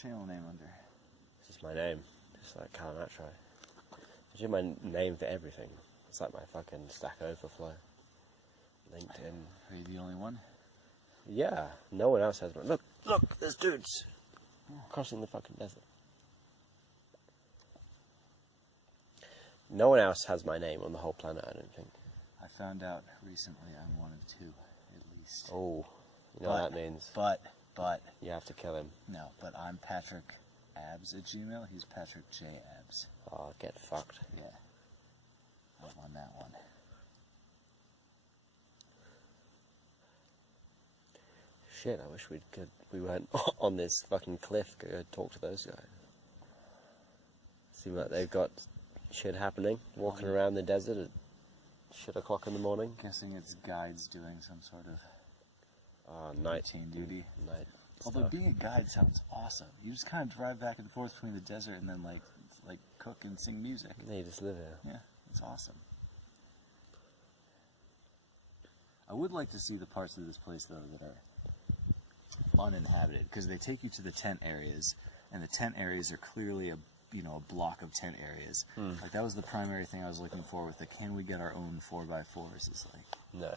channel name under? It's just my name. Just like Calamatro. I do my name for everything. It's like my fucking Stack Overflow. LinkedIn. Are you the only one? Yeah, no one else has one. Look, there's dudes crossing the fucking desert. No one else has my name on the whole planet, I don't think. I found out recently I'm one of two, at least. Oh, you know what that means. But... You have to kill him. No, but I'm Patrick Abs at Gmail. He's Patrick J. Abs. Oh, get fucked. Yeah. I'm on that one. Shit, I wish we weren't on this fucking cliff to go talk to those guys. Seem like they've got shit happening, walking around the desert at shit o'clock in the morning. Guessing it's guides doing some sort of night routine duty. Night Although stuff. being a guide sounds awesome. You just kind of drive back and forth between the desert and then like cook and sing music. Yeah, you just live here. Yeah, it's awesome. I would like to see the parts of this place though that are uninhabited, because they take you to the tent areas, and the tent areas are clearly a block of tent areas. Like that was the primary thing I was looking for with the can we get our own 4x4s? Is like No.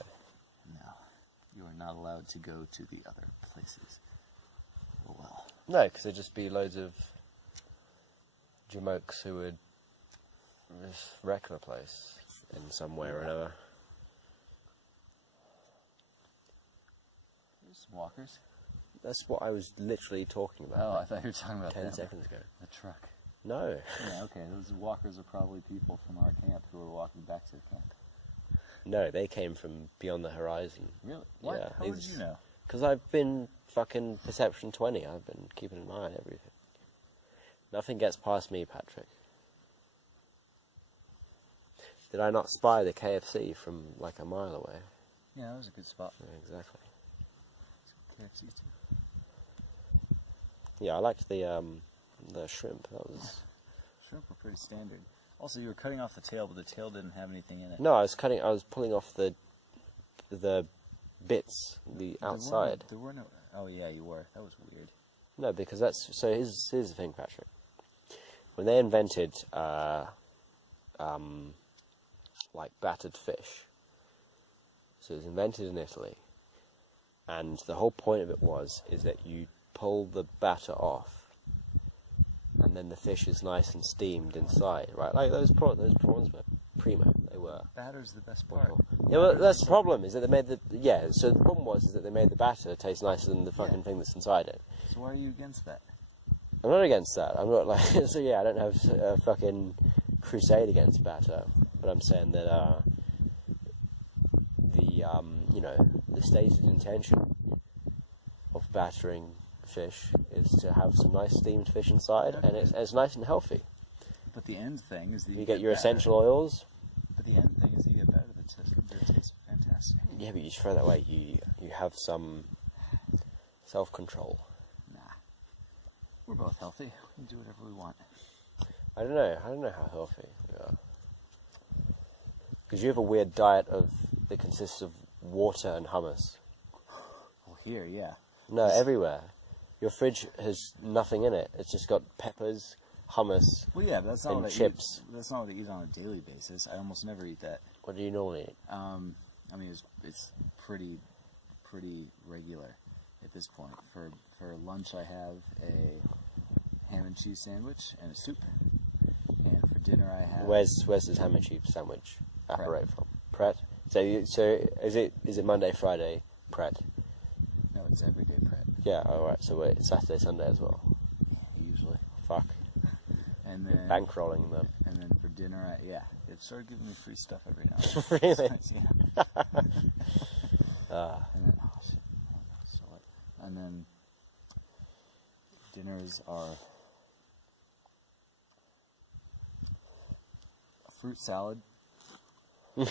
You are not allowed to go to the other places. Oh well. No, because there'd just be loads of jamokes who would just wreck the place in some way or another. There's some walkers. That's what I was literally talking about. Oh, I thought you were talking about 10 seconds ago. The truck. No. Yeah, okay. Those walkers are probably people from our camp who are walking back to the camp. No, they came from beyond the horizon. Really? What? Yeah, How did you know? Because I've been fucking Perception 20. I've been keeping an eye on everything. Nothing gets past me, Patrick. Did I not spy the KFC from like a mile away? Yeah, that was a good spot. Yeah, exactly. KFC too. Yeah, I liked the shrimp. That was... Shrimp were pretty standard. Also, you were cutting off the tail, but the tail didn't have anything in it. No, I was pulling off the bits, the outside. There were no... Oh, yeah, you were. That was weird. No, because that's... So here's the thing, Patrick. When they invented, like, battered fish, so it was invented in Italy, and the whole point of it is that you pull the batter off, and then the fish is nice and steamed inside, right? Like those prawns were primo. They were. Batter's the best part. Yeah, well, that's the problem. Is that they made the So the problem is that they made the batter taste nicer than the fucking thing that's inside it. So why are you against that? I'm not against that. I'm not like so. Yeah, I don't have a fucking crusade against batter, but I'm saying that the stated intention of battering fish is to have some nice steamed fish inside, and it's nice and healthy. But the end thing is that you get your essential oils. But the end thing is that you get better. It tastes fantastic. Yeah, but you throw that away. You have some self-control. Nah, we're both healthy. We can do whatever we want. I don't know how healthy we are. Because you have a weird diet that consists of water and hummus. Well, here, yeah. No, everywhere. Your fridge has nothing in it. It's just got peppers, hummus, well, yeah, but that's not and what chips. That's not what I eat on a daily basis. I almost never eat that. What do you normally eat? I mean, it's pretty regular at this point. For lunch, I have a ham and cheese sandwich and a soup. And for dinner, I have... Where's this ham and cheese sandwich operate from? Pret? So is it Monday, Friday, Pret? No, it's everyday Pret. Yeah, alright, so wait, Saturday, Sunday as well? Usually. Fuck. And then... Bankrolling them. And then for dinner, they've started giving me free stuff every now and then. Really? Yeah. And then dinners are a fruit salad.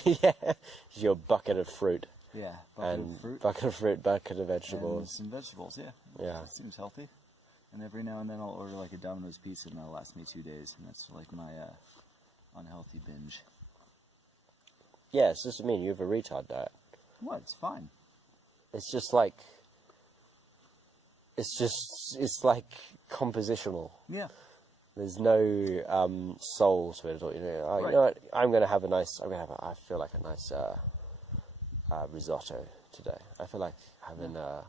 Yeah, your bucket of fruit. Yeah, bucket of fruit, bucket of vegetables. And some vegetables, yeah. Yeah. It seems healthy. And every now and then I'll order like a Domino's pizza and that'll last me 2 days. And that's like my unhealthy binge. Yeah, it's just you have a retard diet. What? It's fine. It's just like... it's like compositional. Yeah. There's no soul to it at all. You know, Right. you know what? I feel like a nice risotto today. I feel like having No,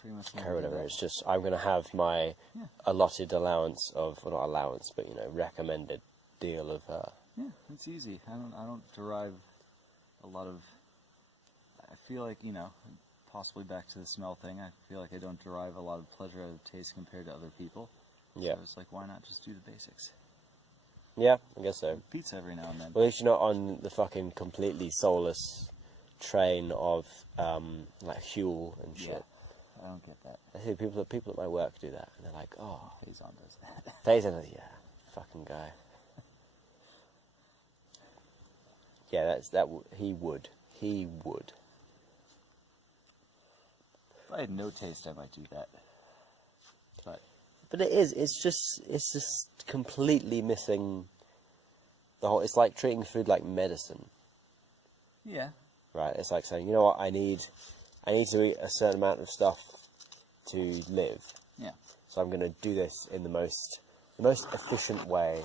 pretty much. curry, whatever. It's just I'm gonna have my allotted allowance of, well, not allowance, but you know, recommended deal of. Yeah, it's easy. I don't derive a lot of. I feel like, you know, possibly back to the smell thing. I feel like I don't derive a lot of pleasure out of taste compared to other people. Yeah. So it's like, why not just do the basics? Yeah, I guess so. Pizza every now and then. Well, at least you're not on the fucking completely soulless train of like Huel and shit. Yeah, I don't get that. I see people at my work do that, and they're like, "Oh, Faison does that. Faison, yeah, fucking guy." Yeah, he would. If I had no taste, I might do that. But it's just completely missing the whole. It's like treating food like medicine, Yeah. right? It's like saying, you know what, I need to eat a certain amount of stuff to live. Yeah. So I'm going to do this in the most efficient way.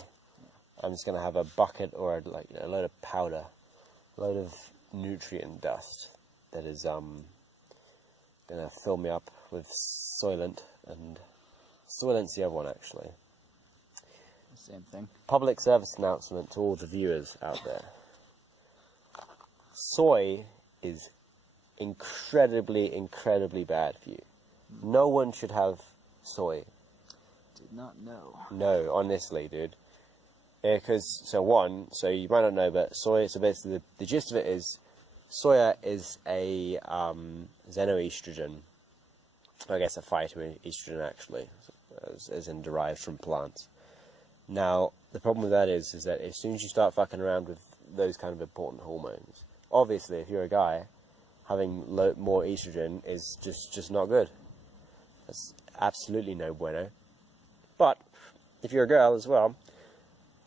I'm just going to have a bucket or a load of powder, a load of nutrient dust that is going to fill me up with Soylent, and Soylent's the other one, actually. Same thing. Public service announcement to all the viewers out there. Soy is incredibly, incredibly bad for you. No one should have soy. Did not know. No, honestly, dude. Because, so you might not know, but soy, so basically the gist of it is, soya is a xenoestrogen. I guess a phytoestrogen, actually, as in derived from plants. Now, the problem with that is that as soon as you start fucking around with those kind of important hormones, obviously, if you're a guy, having more estrogen is just not good. That's absolutely no bueno. But if you're a girl as well,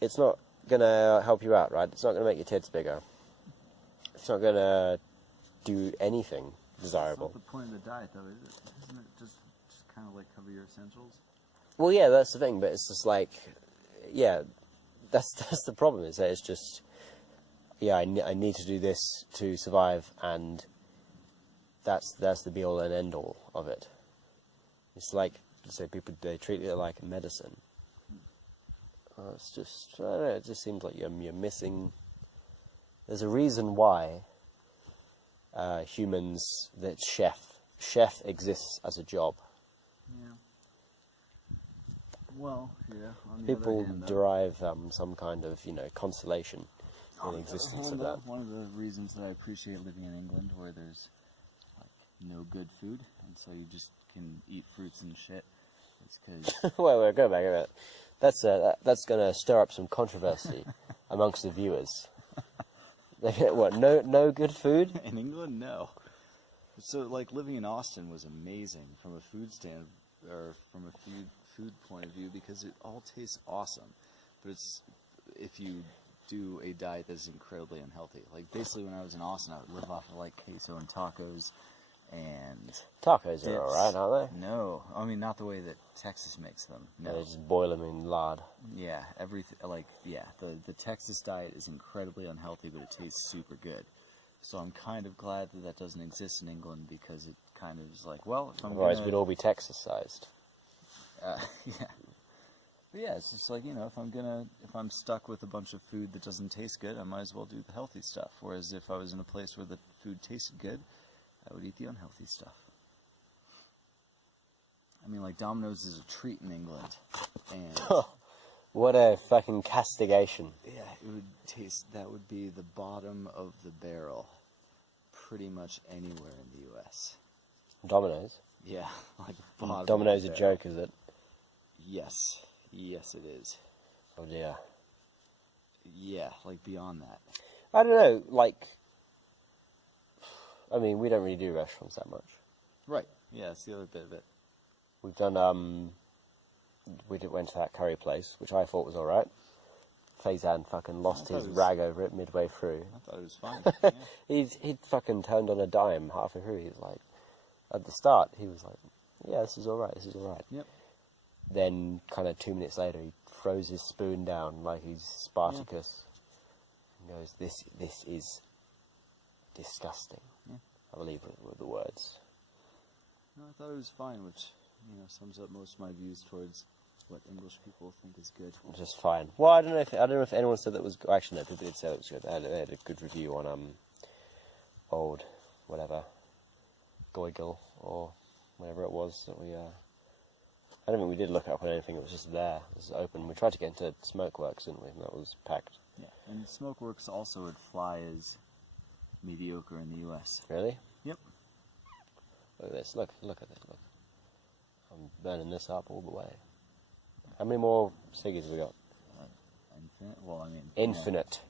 it's not gonna help you out, right? It's not gonna make your tits bigger. It's not gonna do anything desirable. That's not the point of the diet, though, is it? Isn't it just kind of like cover your essentials? Well, yeah, that's the thing, but it's just like, yeah, that's the problem, is that it's just, yeah, I need to do this to survive, and that's the be-all and end-all of it. It's like, say, people, they treat it like medicine. It's just, I don't know, it just seems like you're missing, there's a reason why humans, that chef exists as a job. Yeah. Well, yeah. On the People other hand, though, derive some kind of, consolation in on the the other existence hand, of though, that. one of the reasons that I appreciate living in England, where there's like no good food, and so you just can eat fruits and shit, is because Wait, go back a bit. That's going to stir up some controversy amongst the viewers. What? No good food? in England, no. So, like, living in Austin was amazing from a food stand, or from a food point of view, because it all tastes awesome. But it's, if you do a diet that's incredibly unhealthy. Like, basically, when I was in Austin, I would live off of, like, queso and tacos, and Tacos are dips. alright, aren't No, I mean, not the way that Texas makes them. they? No. They just boil them in lard. Yeah, everything, like, yeah, the Texas diet is incredibly unhealthy, but it tastes super good. So I'm kind of glad that that doesn't exist in England, because it kind of is like, well, if I'm Otherwise, gonna, we'd all be Texas-sized. yeah. But yeah, it's just like, if I'm stuck with a bunch of food that doesn't taste good, I might as well do the healthy stuff. Whereas if I was in a place where the food tasted good, I would eat the unhealthy stuff. I mean, like, Domino's is a treat in England, and What a fucking castigation. yeah, that would be the bottom of the barrel pretty much anywhere in the US. Domino's? Yeah, like bottom Domino's of a the barrel. joke, is it? Yes, it is. Oh dear. Yeah, like beyond that. I don't know, like, I mean, we don't really do restaurants that much. Right, yeah, that's the other bit of it. We've done, went to that curry place, which I thought was alright. Faizan fucking lost thought his it was- rag over it midway through. I thought it was fine. Yeah. He'd fucking turned on a dime halfway through. He was like, at the start, he was like, yeah, this is all right. This is all right. Yep. Then, kind of 2 minutes later, he throws his spoon down like he's Spartacus, and goes, "This is disgusting." Yeah. I believe were the words. No, I thought it was fine, which sums up most of my views towards what English people think is good. Just fine. Well, I don't know if anyone said that was. Actually, no, people did say that was good. They had a good review on old whatever Goigel or whatever it was that we. I don't think we did look up on anything. It was just there. It was open. We tried to get into Smokeworks, didn't we? And that was packed. Yeah, and Smokeworks also would fly as mediocre in the U.S. Really? Yep. Look at this. Look at this. Look. I'm burning this up all the way. How many more ciggies have we got? Infinite? Well, I mean... Infinite.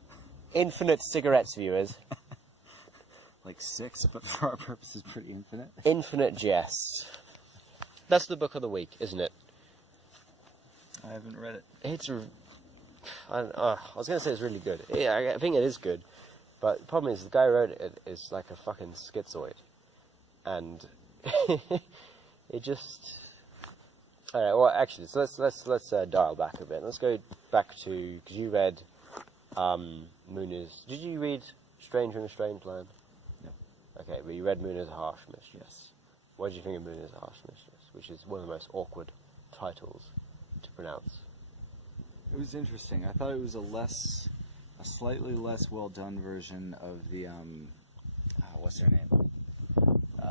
Yeah. Infinite cigarettes, viewers. Like 6, but for our purposes, pretty infinite. Infinite jest. That's the book of the week, isn't it? I haven't read it. It's... I was going to say it's really good. Yeah, I think it is good. But the problem is, the guy who wrote it is like a fucking schizoid. And it just... Alright, well, actually, so let's dial back a bit. Let's go back to... Because you read Moon is... Did you read Stranger in a Strange Land? No. Okay, but you read Moon is a Harsh Mistress. Yes. What did you think of Moon is a Harsh Mistress? Which is one of the most awkward titles to pronounce. It was interesting. I thought it was a slightly less well done version of the what's her name?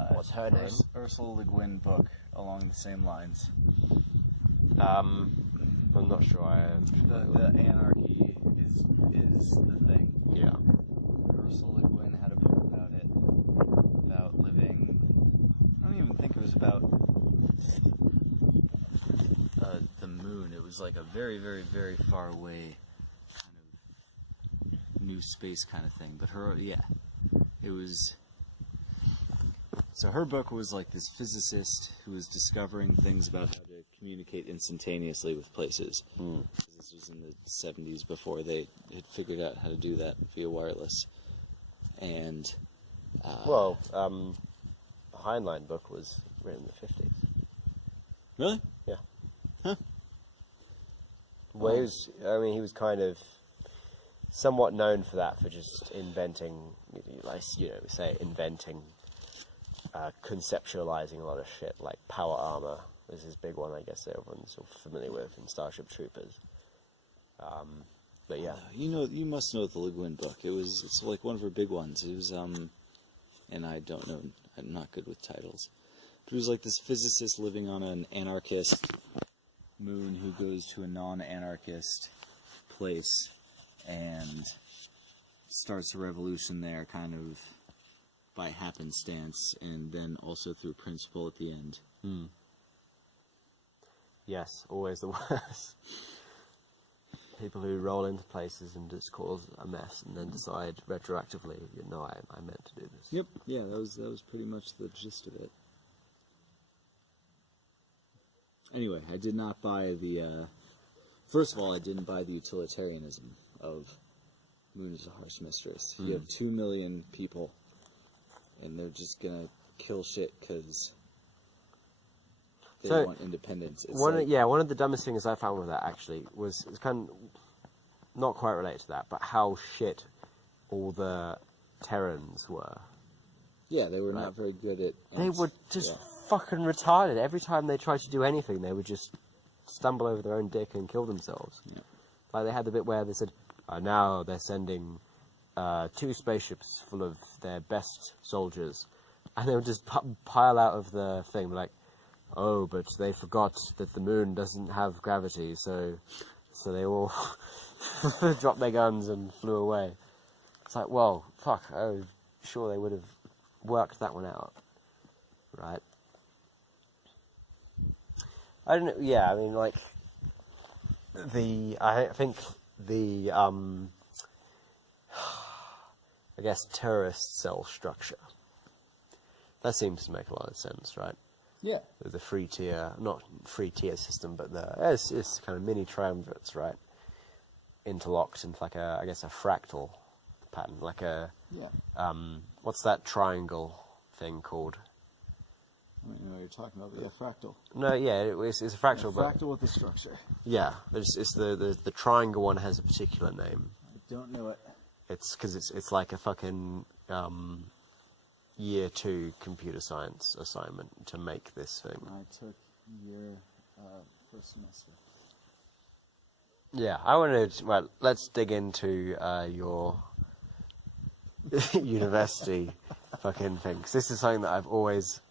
What's her name? Ursula Le Guin book along the same lines. I'm not sure. The anarchy is the thing. Yeah. Ursula Le Guin had a book about it, about living. I don't even think it was about the moon. It was like a very, very, very far away kind of new space kind of thing. But it was. So her book was like this physicist who was discovering things about how to communicate instantaneously with places. This was in the 70s before they had figured out how to do that via wireless. And the Heinlein book was written in the 50s. really? Yeah. Huh. Well, he was kind of somewhat known for that, for just inventing, conceptualizing a lot of shit, like power armor was his big one, I guess everyone's sort of familiar with in Starship Troopers. But yeah. You must know the Le Guin book. It's like one of her big ones. It was, and I don't know, I'm not good with titles. But it was like this physicist living on an anarchist moon who goes to a non-anarchist place and starts a revolution there kind of by happenstance and then also through principle at the end. Yes, always the worst. People who roll into places and just cause a mess and then decide retroactively, I meant to do this. Yep. Yeah, that was pretty much the gist of it. Anyway, I did not buy the, first of all, I didn't buy the utilitarianism of Moon is a Harsh Mistress. You have 2 million people, and they're just gonna kill shit because they want independence. One of the dumbest things I found with that, actually, was kind of not quite related to that, but how shit all the Terrans were. Yeah, they were not very good at... They were just fucking retarded. Every time they tried to do anything, they would just stumble over their own dick and kill themselves. Yeah. Like, they had the bit where they said, now they're sending 2 spaceships full of their best soldiers. And they would just pile out of the thing, like, oh, but they forgot that the moon doesn't have gravity, so they all dropped their guns and flew away. It's like, well, fuck, I'm sure they would have worked that one out, right? I don't know, yeah, I mean, like, I think the, I guess, terrorist cell structure, that seems to make a lot of sense, right? Yeah. The free tier, not free tier system, but it's kind of mini triumvirates, right? Interlocked into like a fractal pattern, like a, what's that triangle thing called? I don't know what you're talking about, but yeah, fractal. No, yeah, it's a fractal. Yeah, fractal with the structure. Yeah, but it's the triangle one has a particular name. I don't know it. It's because it's like a fucking year 2 computer science assignment to make this thing. I took year first semester. Yeah, I wanted to, well, let's dig into your university fucking thing. 'Cause this is something that I've always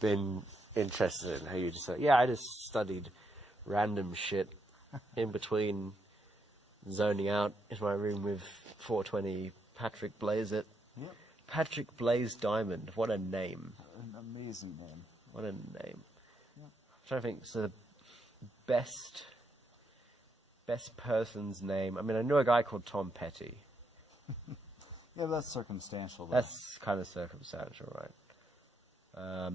been interested in. How you just like, yeah, I just studied random shit in between zoning out in my room with 420 Patrick Blaze it. Yep. Patrick Blaze Diamond, what a name. An amazing name. What a name. Yep. I'm trying to think, so the best person's name. I mean, I know a guy called Tom Petty. Yeah, but that's circumstantial. Though. That's kind of circumstantial, right? I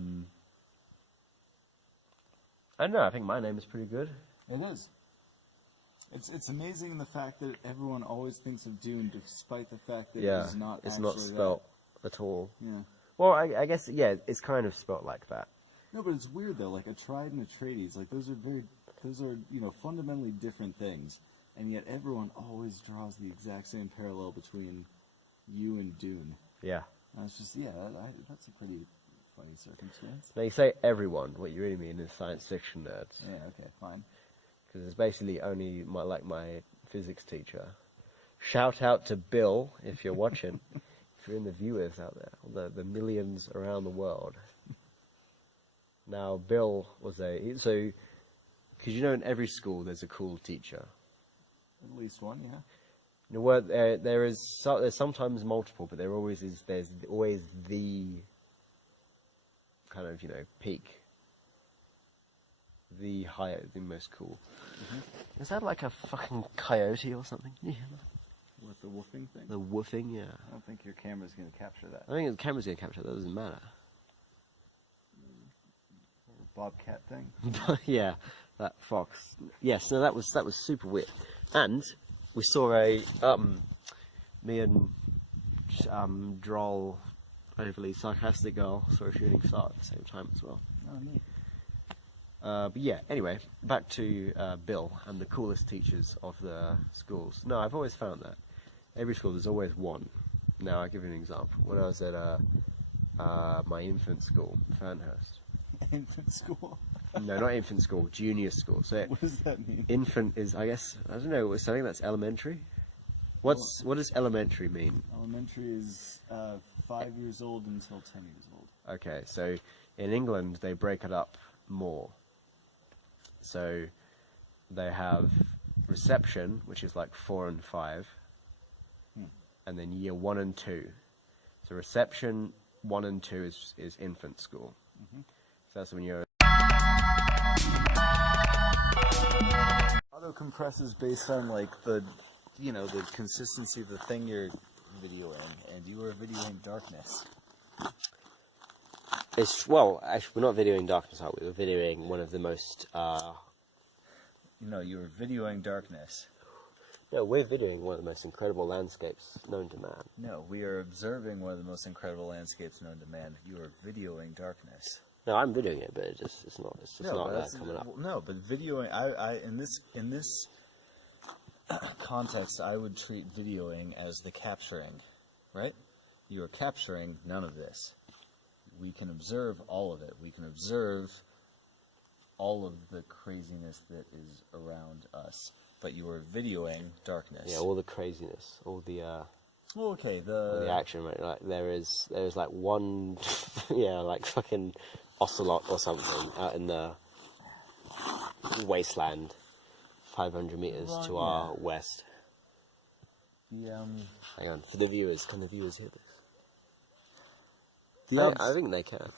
don't know, I think my name is pretty good. It is. It's amazing the fact that everyone always thinks of Dune, despite the fact that Yeah, it's not. it's actually not spelt at all. That. Yeah. Well, I guess, yeah, it's kind of spelt like that. No, but it's weird though. Like Atreide and Atreides, like those are fundamentally different things, and yet everyone always draws the exact same parallel between you and Dune. Yeah. And it's just that's a pretty funny circumstance. Now, you say everyone, what you really mean is science fiction nerds. Yeah. Okay. Fine. Because it's basically only my physics teacher. Shout out to Bill, if you're watching. If you're in the viewers out there, the millions around the world. Now, Bill was because in every school there's a cool teacher. At least one, yeah. You know, there's sometimes multiple, but there's always the kind of, peak. The most cool. Mm-hmm. Is that like a fucking coyote or something? Yeah. With the woofing thing? The woofing, yeah. I don't think your camera's going to capture that. I think the camera's going to capture that, doesn't matter. Bobcat thing? Yeah, that fox. Yes, no, that was super weird. And we saw me and droll, overly sarcastic girl saw a shooting star at the same time as well. Oh, neat. But yeah, anyway, back to Bill and the coolest teachers of the schools. No, I've always found that. Every school, there's always one. Now, I'll give you an example. When I was at my infant school, Fernhurst. Infant school? No, not infant school, junior school. So what does that mean? Infant is, I guess, I don't know, something that's elementary? What does elementary mean? Elementary is 5 years old until 10 years old. Okay, so in England, they break it up more. So they have reception, which is like 4 and 5, and then year 1 and 2. So reception 1 and 2 is infant school. Mm-hmm. So that's when you're. Auto compresses based on like the consistency of the thing you're videoing, and you were videoing darkness. Actually, we're not videoing darkness, are we? We're videoing one of the most. You were videoing darkness. No, we're videoing one of the most incredible landscapes known to man. No, we are observing one of the most incredible landscapes known to man. You are videoing darkness. No, I'm videoing it, but it's not coming up. No, but videoing. I in this context, I would treat videoing as the capturing, right? You are capturing none of this. We can observe all of it. We can observe all of the craziness that is around us. But you are videoing darkness. Yeah, all the craziness, all the well, okay, all the action, right? Like there is like one, yeah, like fucking ocelot or something out in the wasteland, 500 meters to our west. Hang on, for the viewers, can the viewers hear this? I think they can.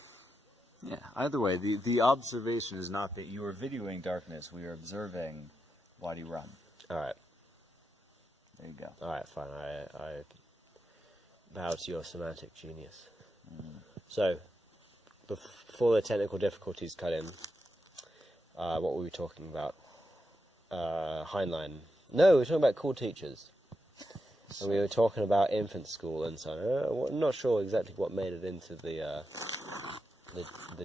Yeah, either way, the observation is not that you are videoing darkness, we are observing wadi.rum. Alright. There you go. Alright, fine, I bow to your semantic genius. So, before the technical difficulties cut in, what were we talking about? Heinlein. No, we were talking about cool teachers. And we were talking about infant school and so on. I'm not sure exactly what made it into the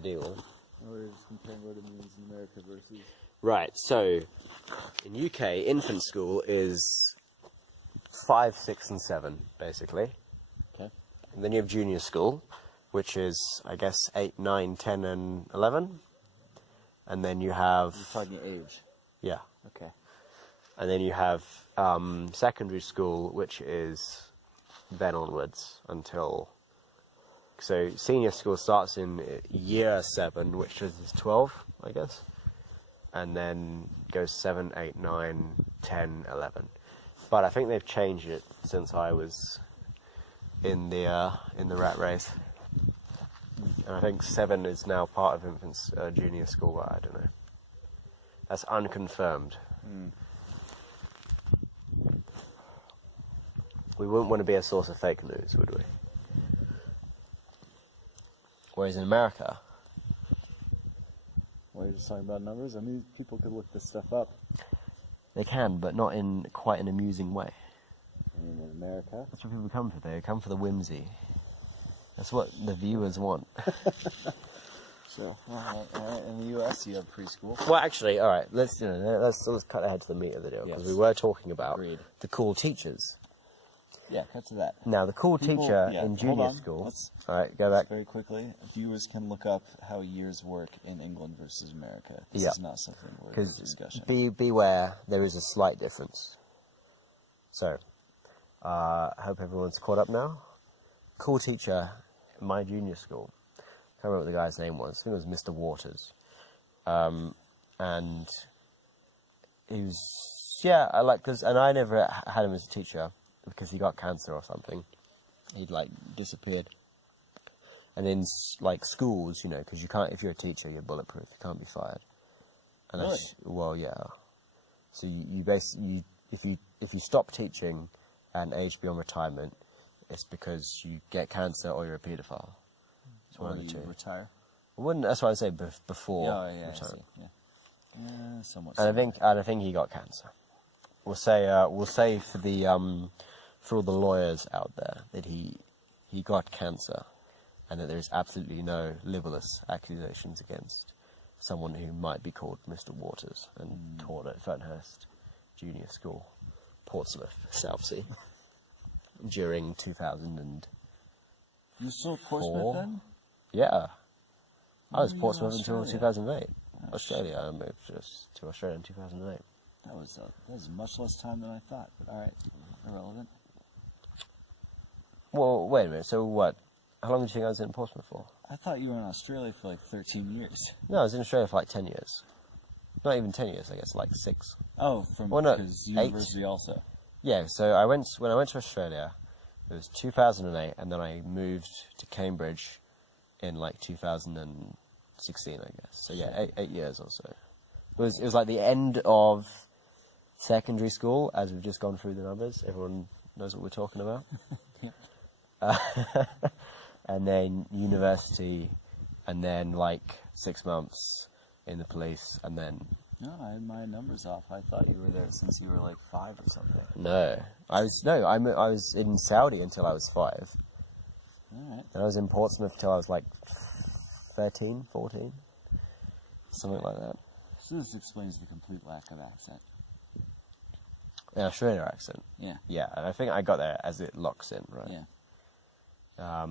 deal. Or we're just comparing what it means in America versus... Right, so in UK, infant school is 5, 6 and 7, basically. Okay. And then you have junior school, which is, I guess, 8, 9, 10 and 11. And then you have... You're talking age. Yeah. Okay. And then you have secondary school, which is then onwards until... So senior school starts in year 7, which is 12, I guess. And then goes 7, 8, 9, 10, 11. But I think they've changed it since I was in the rat race. And I think 7 is now part of infants junior school, but I don't know. That's unconfirmed. We wouldn't want to be a source of fake news, would we? Whereas in America... Well, you're just talking about numbers? I mean, people could look this stuff up. They can, but not in quite an amusing way. I mean, in America? That's what people come for. They come for the whimsy. That's what the viewers want. So, all right. In the U.S., you have preschool. Well, actually, all right. Let's cut ahead to the meat of the deal because we were talking about the cool teachers. Yeah, cut to that. Now, the cool teacher in junior school. All right, go back. Very quickly, viewers can look up how years work in England versus America. This is not something we're discussing. Beware, there is a slight difference. So, I hope everyone's caught up now. Cool teacher in my junior school. I can't remember what the guy's name was. I think it was Mr. Waters. And he was, and I never had him as a teacher because he got cancer or something. He'd disappeared. And in schools, because you can't, if you're a teacher, you're bulletproof. You can't be fired. Really? Well, yeah. So you basically, if you stop teaching at an age beyond retirement, it's because you get cancer or you're a paedophile. It's one of the two. Retire? That's what I say before retirement. I see. Yeah, somewhat. And I think he got cancer. We'll say for all the lawyers out there that he got cancer, and that there is absolutely no libelous accusations against someone who might be called Mr. Waters and taught at Fernhurst Junior School, Portsmouth, Southsea, during 2000. You saw Portsmouth then? Yeah. I was Were you Portsmouth in until Australia? 2008. Oh, Australia. I moved to Australia in 2008. That was much less time than I thought. But all right, irrelevant. Well, wait a minute. So what? How long did you think I was in Portsmouth for? I thought you were in Australia for 13 years. No, I was in Australia for 10 years. Not even 10 years, I guess, 6. Oh, because university 8. also. Yeah, so when I went to Australia, it was 2008, and then I moved to Cambridge in 2016, I guess. So yeah, 8 years or so. It was the end of secondary school, as we've just gone through the numbers. Everyone knows what we're talking about. Yep. And then university, and then 6 months in the police, and then... No, I had my numbers off. I thought you were there since you were 5 or something. No, I was in Saudi until I was 5. All right. And I was in Portsmouth till I was 13, 14, something like that. So this explains the complete lack of accent. An Australian accent. Yeah. Yeah, and I think I got there as it locks in, right? Yeah.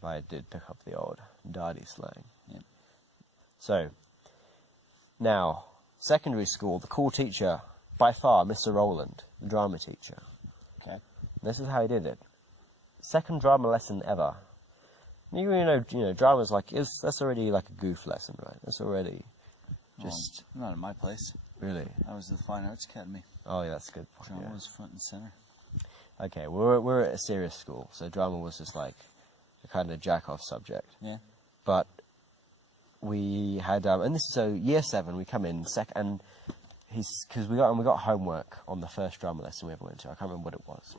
But I did pick up the old Dardy slang. Yeah. So, now, secondary school, the cool teacher, by far, Mr. Rowland, the drama teacher. Okay. This is how he did it. Second drama lesson ever. You know, drama's that's already a goof lesson, right? That's already just... not in my place. Really? I was at the Fine Arts Academy. Oh, yeah, that's a good point. Drama was front and center. Okay, we're at a serious school, so drama was just a kind of jack-off subject. Yeah. But we had, and this is so year 7. We come in and because we got homework on the first drama lesson we ever went to. I can't remember what it was.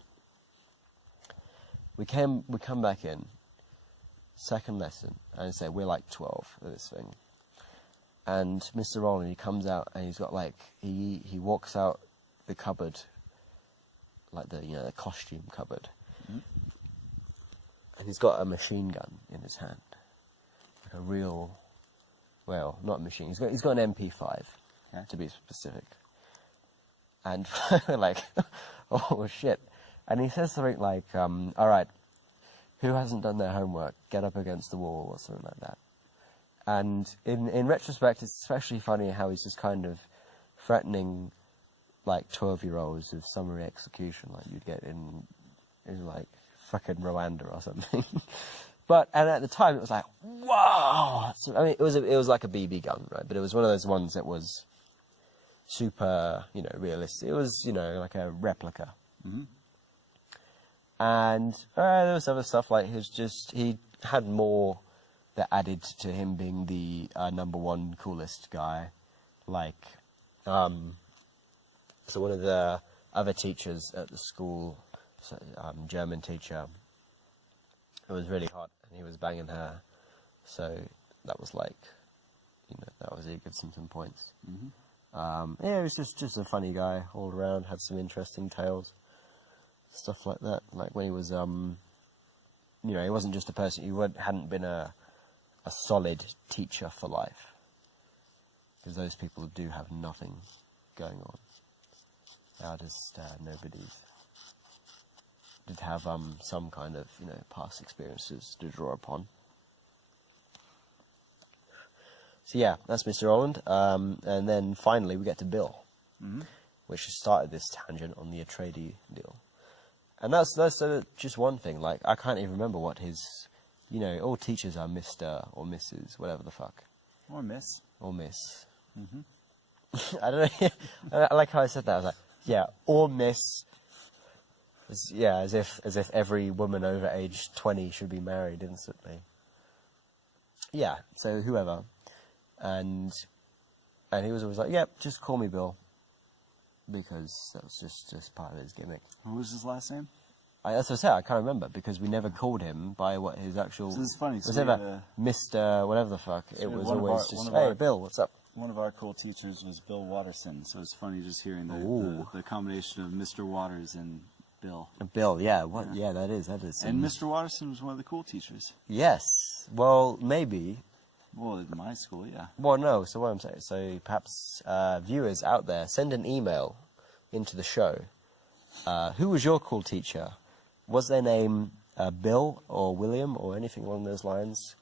We come back in, second lesson, and say we're 12 at this thing. And Mr. Rowland, he comes out and he's got he walks out the cupboard, the costume cupboard, and he's got a machine gun in his hand, a real, well, not a machine. He's got an MP5, Okay. to be specific. And like, oh shit! And he says something like, "All right, who hasn't done their homework? Get up against the wall," or something like that. And in retrospect, it's especially funny how he's just kind of threatening like 12-year-olds with summary execution, like you'd get in like fucking Rwanda or something. And at the time, it was like, wow! So, I mean, it was like a BB gun, right? But it was one of those ones that was super, realistic. It was, like a replica. Mm-hmm. And there was other stuff, like he had more that added to him being the number one coolest guy. Like, so one of the other teachers at the school, German teacher, it was really hot, and he was banging her. So that was like, he gives him some points. Mm-hmm. Yeah, he was just a funny guy all around, had some interesting tales, stuff like that. Like when he was, he wasn't just a person, hadn't been a solid teacher for life. Because those people do have nothing going on. They are just nobodies. Did have some kind of, past experiences to draw upon. So yeah, that's Mr. Holland. And then finally we get to Bill, Mm-hmm. which started this tangent on the Atreides deal. And that's just one thing. Like, I can't even remember what his, all teachers are Mr. or Mrs., whatever the fuck. Or Miss. Or Miss. Mm-hmm. I don't know. I like how I said that. I was like, yeah, or Miss. As if every woman over age 20 should be married instantly. Yeah, so whoever. And he was always like, yep, just call me Bill. Because that was just part of his gimmick. What was his last name? That's what I said, I can't remember, because we never called him by what his actual... So this is funny. It was never Mr. whatever the fuck. It was always just, hey, Bill, what's up? One of our cool teachers was Bill Watterson, so it's funny just hearing the combination of Mr. Waters and Bill. Bill, yeah, yeah, that is. And Mr. Watterson was one of the cool teachers. Yes, well, maybe. Well, in my school, yeah. Well, no, so what I'm saying, so perhaps viewers out there, send an email into the show. Who was your cool teacher? Was their name Bill or William or anything along those lines?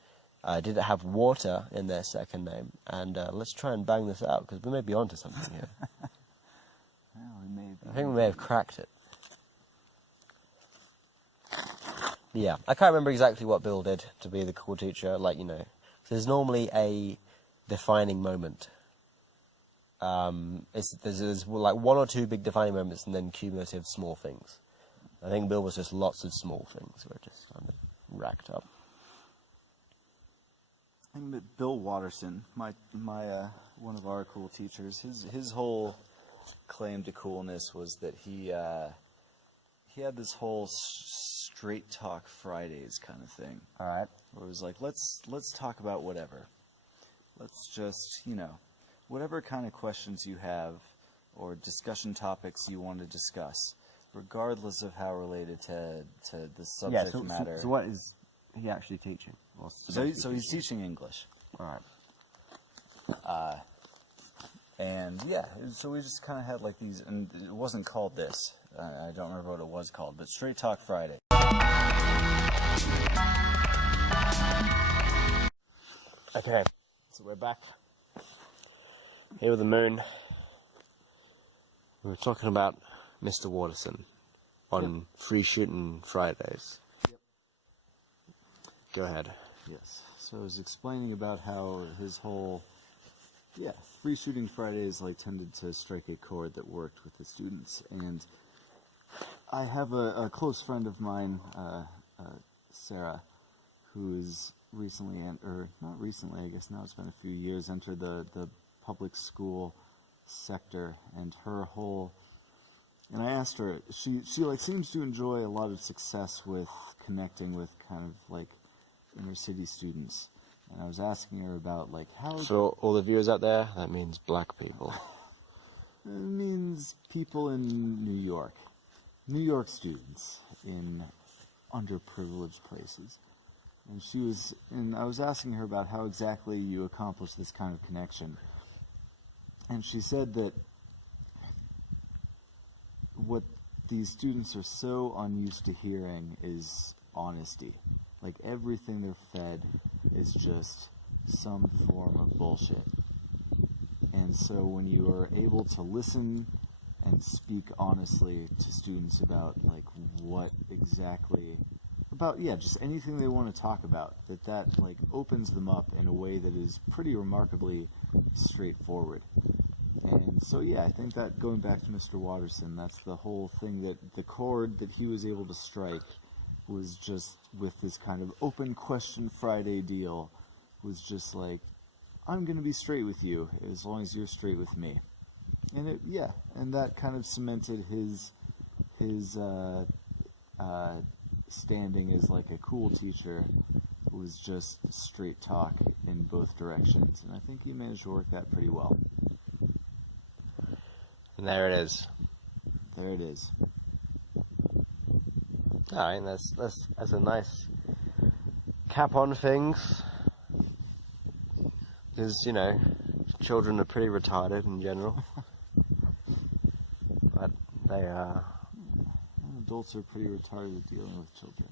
Did it have water in their second name? And let's try and bang this out, because we may be onto something here. I think we may have cracked it. Yeah, I can't remember exactly what Bill did to be the cool teacher. Like, there's normally a defining moment. There's like one or two big defining moments and then cumulative small things. I think Bill was just lots of small things were just kind of racked up. And Bill Watterson, my one of our cool teachers, his whole claim to coolness was that he had this whole straight talk Fridays kind of thing. All right. Where it was like, let's talk about whatever. Let's just, whatever kind of questions you have or discussion topics you want to discuss, regardless of how related to the subject matter. So what is he actually teaching? So he's teaching English. All right. And yeah, so we just kind of had like these, and it wasn't called this. I don't remember what it was called, but Straight Talk Friday. Okay, so we're back here with the moon. We were talking about Mr. Watterson on Free Shooting Fridays. Yep. Go ahead. Yes. So I was explaining about how his whole, Free Shooting Fridays like tended to strike a chord that worked with the students. And I have a close friend of mine, Sarah, who's recently, or not recently, I guess now it's been a few years, entered the public school sector, and her whole, and I asked her, she like seems to enjoy a lot of success with connecting with kind of like inner city students, and I was asking her about like how. So all the viewers out there, that means black people. It means people in New York students in underprivileged places. and I was asking her about how exactly you accomplish this kind of connection. And she said that what these students are so unused to hearing is honesty. Like, everything they're fed is just some form of bullshit. And so when you are able to listen and speak honestly to students about, like, what exactly, about, yeah, just anything they want to talk about, that like, opens them up in a way that is pretty remarkably straightforward. And so, yeah, I think that, going back to Mr. Watterson, that's the whole thing, that the chord that he was able to strike was just with this kind of open question Friday deal, was just like, I'm going to be straight with you as long as you're straight with me. And and that kind of cemented his standing as like a cool teacher, was just straight talk in both directions. And I think he managed to work that pretty well. And there it is. There it is. Alright, that's a nice cap on things. Because, you know, children are pretty retarded in general. But they are... Adults are pretty retarded at dealing with children.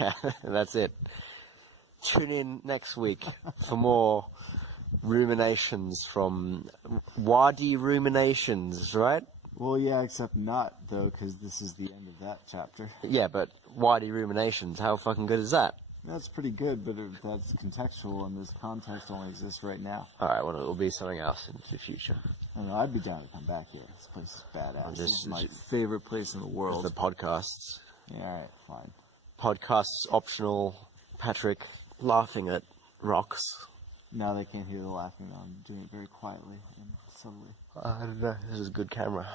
Yeah, that's it. Tune in next week for more ruminations from wadi.ruminations, right? Well, yeah, except not, though, because this is the end of that chapter. Yeah, but wadi.ruminations, how fucking good is that? That's pretty good, but that's contextual, and this context only exists right now. Alright, well, it'll be something else in the future. I don't know, I'd be down to come back here. This place is badass. This is my just- favorite place in the world. The podcasts. Yeah, alright, fine. Podcasts optional. Patrick laughing at rocks. Now they can't hear the laughing. I'm doing it very quietly and subtly. I don't know. This is a good camera.